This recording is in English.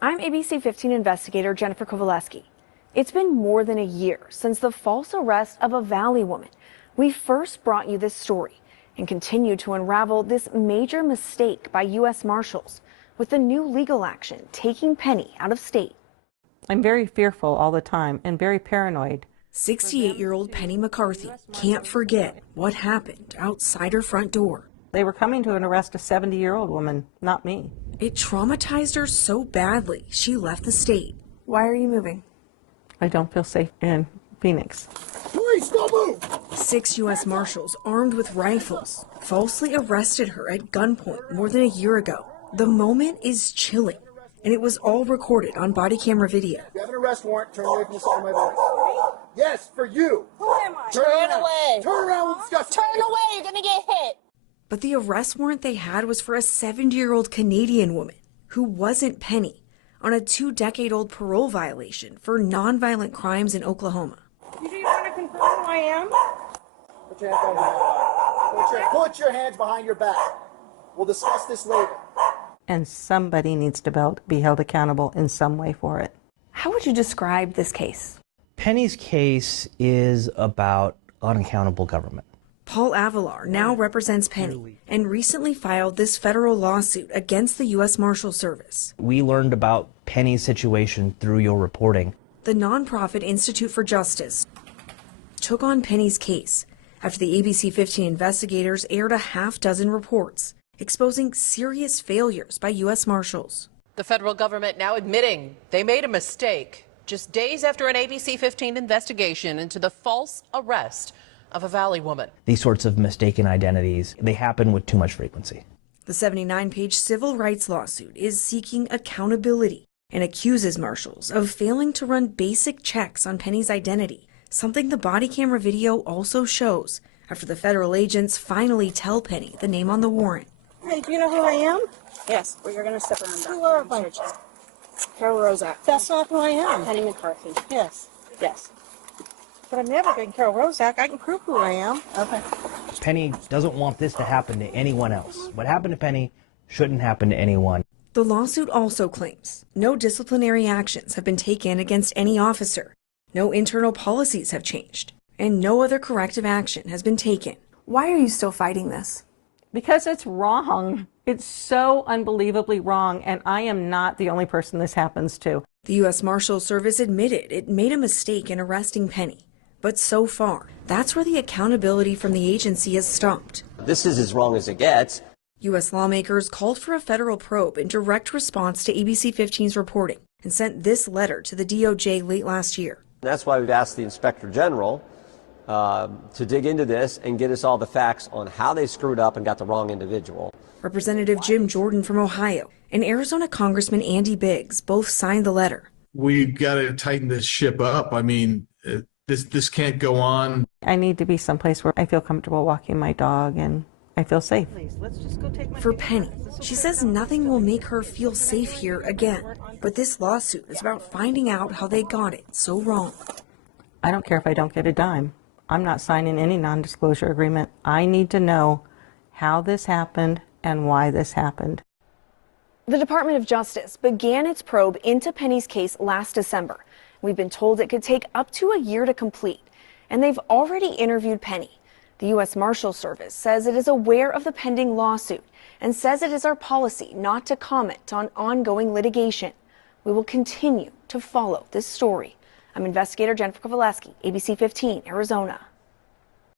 I'm ABC 15 investigator Jennifer Kowaleski. It's been more than a year since the false arrest of a Valley woman. We first brought you this story and continue to unravel this major mistake by U.S. Marshals with the new legal action taking Penny out of state. I'm very fearful all the time and very paranoid. 68-year-old Penny McCarthy can't forget what happened outside her front door. They were coming to arrest a 70-year-old woman, not me. It traumatized her so badly, she left the state. Why are you moving? I don't feel safe in Phoenix. Police, don't move! 6 U.S. Marshals armed with rifles falsely arrested her at gunpoint more than a year ago. The moment is chilling, and it was all recorded on body camera video. You have an arrest warrant. Turn away from the side of my body. Yes, for you. Who am I? Turn away. Turn around and discuss. Turn away. You're gonna get hit. But the arrest warrant they had was for a 70-year-old Canadian woman who wasn't Penny on a 2-decade-old parole violation for nonviolent crimes in Oklahoma. You do want to confirm who I am? Put your hands behind your back. Put your hands behind your back. We'll discuss this later. And somebody needs to be held accountable in some way for it. How would you describe this case? Penny's case is about unaccountable government. Paul Avalar now represents Penny and recently filed this federal lawsuit against the U.S. Marshal Service. We learned about Penny's situation through your reporting. The nonprofit Institute for Justice took on Penny's case after the ABC 15 investigators aired a half-dozen reports exposing serious failures by U.S. Marshals. The federal government now admitting they made a mistake just days after an ABC 15 investigation into the false arrest of a Valley woman. These sorts of mistaken identities, they happen with too much frequency. The 79-page civil rights lawsuit is seeking accountability and accuses Marshals of failing to run basic checks on Penny's identity, something the body camera video also shows after the federal agents finally tell Penny the name on the warrant. Hey, do you know who I am? Yes, well, you're going to step around back. Who are I? Carol Rozak. That's not who I am. Penny McCarthy. Yes. Yes. But I've never been Carol Rozak. I can prove who I am. Okay. Penny doesn't want this to happen to anyone else. What happened to Penny shouldn't happen to anyone. The lawsuit also claims no disciplinary actions have been taken against any officer, no internal policies have changed, and no other corrective action has been taken. Why are you still fighting this? Because it's wrong. It's so unbelievably wrong, and I am not the only person this happens to. The U.S. Marshals Service admitted it made a mistake in arresting Penny. But so far, that's where the accountability from the agency has stopped. This is as wrong as it gets. U.S. lawmakers called for a federal probe in direct response to ABC 15's reporting and sent this letter to the DOJ late last year. That's why we've asked the Inspector General to dig into this and get us all the facts on how they screwed up and got the wrong individual. Representative Jim Jordan from Ohio and Arizona Congressman Andy Biggs both signed the letter. We've got to tighten this ship up. I mean, this can't go on. I need to be someplace where I feel comfortable walking my dog and I feel safe. For Penny, she says nothing will make her feel safe here again. But this lawsuit is about finding out how they got it so wrong. I don't care if I don't get a dime. I'm not signing any non-disclosure agreement. I need to know how this happened and why this happened. The Department of Justice began its probe into Penny's case last December. We've been told it could take up to a year to complete, and they've already interviewed Penny. The U.S. Marshals Service says it is aware of the pending lawsuit and says it is our policy not to comment on ongoing litigation. We will continue to follow this story. I'm investigator Jennifer Kowaleski, ABC 15, Arizona.